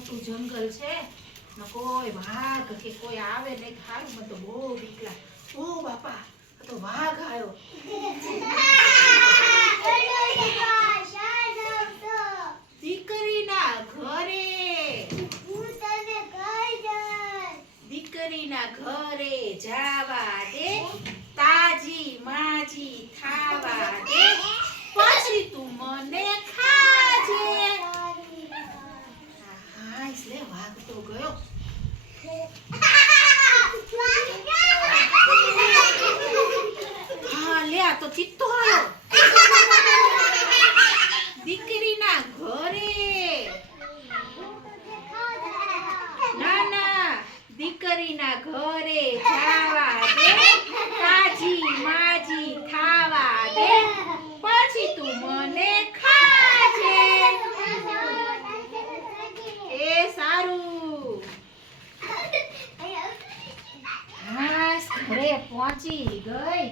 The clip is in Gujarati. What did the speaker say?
મોટું જંગલ છે. ને કોઈ વાઘ કે કોઈ આવે નહીં ખારું, મને તો બહુ બીક લાગે. ઓ બાપા તો વાઘ આવ્યો. દીકરીના ઘરે. દીકરીના ઘરે જવા દે તાજી માજી થાવા દે પછી તું મને ખાજે હા હા લે તો ચિત્તો આવ્યો ઘરે ના દીકરીના ઘરે જાવા દે ઘરે પહોંચી ગઈ.